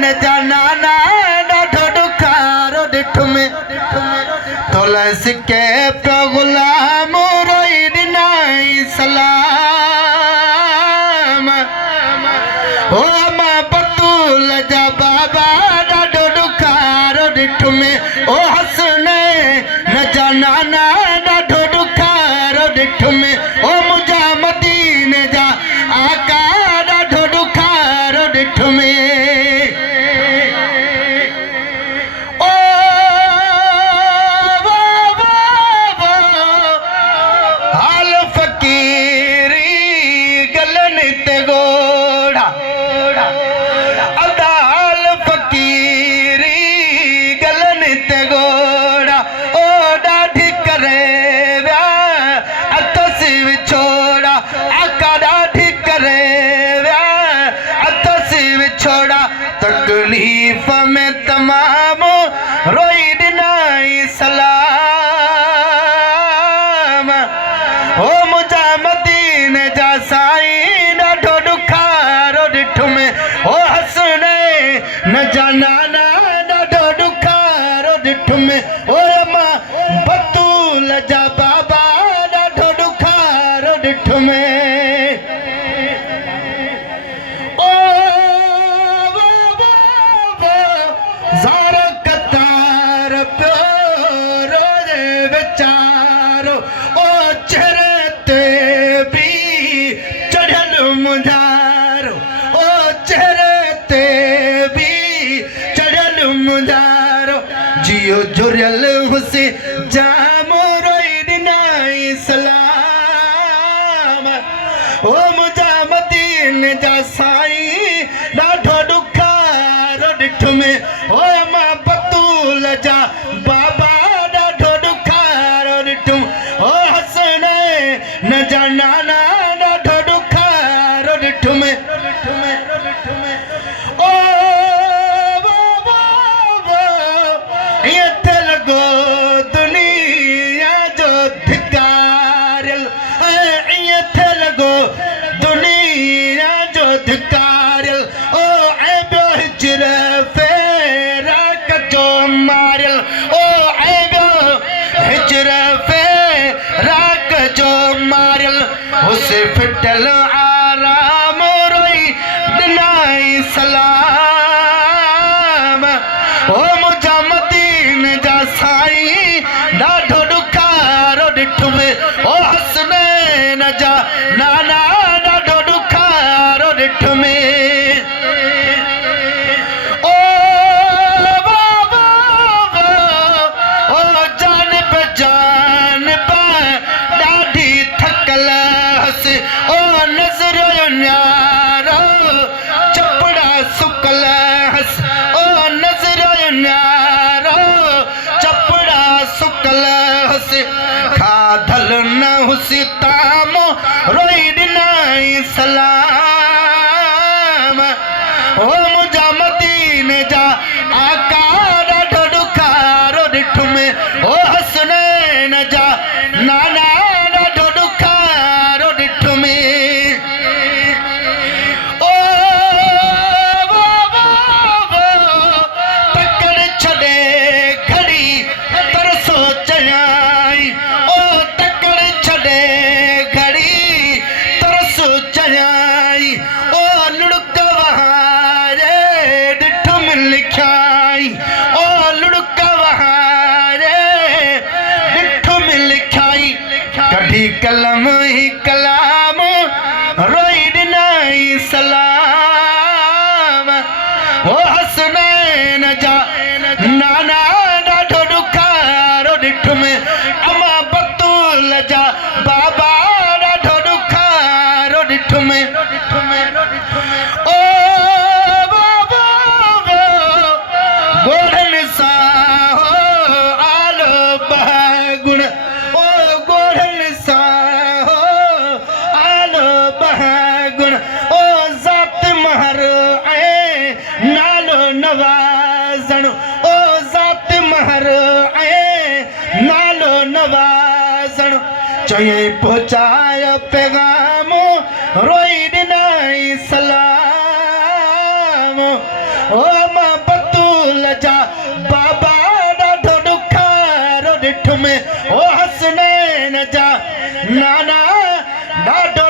न जाना ना ॾाढो ॾुखारो ॾिठ में तुलसी के पियो गुलाम रोई ॾिनाई सलाम ओ मां बतूल जा बाबा ॾाढो ॾुखारो ॾिठ में ओ हसने न जाना ना ॾाढो ॾुखारो ॾिठ में ओ मुंहिंजा मदीने जा आका ॾाढो ॾुखारो ॾिठ में ओ हाल फ़कीरी गलनि ते गोड़ा अदा हाल फ़कीरी गलनि ते गोड़ा ओ ॾाढी करे विया अथसि विछोड़ा आका ॾाढी करे विया अथसि विछोड़ा तकलीफ़ में तमामु रोई ॾिनाई सलाम ओ मुंहिंजा मदीने जा साईं ॾाढो ॾुखारो ॾिठ में ओ हसने न जाना ना ॾाढो ॾुखारो ॾिठ में ओ मां बतूल जा बाबा ॾाढो ॾुखारो ॾिठ में ओ ज़ार कतार पियो रोज़े वीचारो ओ चेहरे ते बि चढ़ियल मुंझारो ओ चेहरे ते बि चढ़ियल मुंझारो जियो जुड़ियल हुसी जाम रोई ॾिनाई सलाम ओ मुंहिंजा मदीने जा साईं ॾाढो ॾुखारो ॾिठ में ओ मां बतूल जा बाबा ॾाढो ॾुखारो ॾिठ में ओ हसने न जाना ना ॾाढो ॾुखारो ॾिठ में ओ ईअं थिए लॻो दुनिया जो धिकारियल ईअं थिए लॻो दुनिया जो धिकारियल ओ ऐं ॿियो हिजर फेरा कजो मारियल ओ ऐं ॿियो हिजर फेरा कजो मारियल हुसे फिटल आराम रोई ॾिनाई सलाम ओ मुंहिंजा मदीने जा साईं ॾाढो ॾुखारो ॾिठ में ओ हसने न जा नाना ॾाढो ॾुखारो ॾिठ में ओ ओ जान ॾाढी थकल हस ओ नज़र न्यारो चपड़ा सुकल हस ओ नज़र न्यारो चपड़ा सुकल हस खाधल न हुसी तामो रोई ॾिनाई सलाम ओ मुंहिंजा मदीने जा आका ॾाढो ॾुखारो ॾिठ में ओ हसने न जा नाना ॾाढो ॾुखारो ॾिठ में ओ तकड़ छॾे घड़ी तरसो चयाई ओ तकड़ छॾे घड़ी तरसो चयाई ओ लुड़क वहारे ॾिठ में लिखाई ओ लुड़क वहारे ॾिठ में लिखाई कढी कलम ही कलाम रोई ॾिनाई सलाम ओ हसने न जा नाना ॾाढो ॾुखारो ॾिठ में अमा बतूल जा बाबा ॾाढो ॾुखारो ॾिठ में ओ गोढ़नि सां आलो बहगुण ओ गोढ़नि सां आलो बहगुण ओ ज़ात महर ऐं नालो नवाज़ण ओ ज़ात महर ऐं नालो नवाज़ण चयई पहुचायो पैगाम रोई ॾिनाई सलाम ओ बाबा ॾाढो ॾुखारो ॾिठुमि ओ हसनैन जा नाना ॾाढो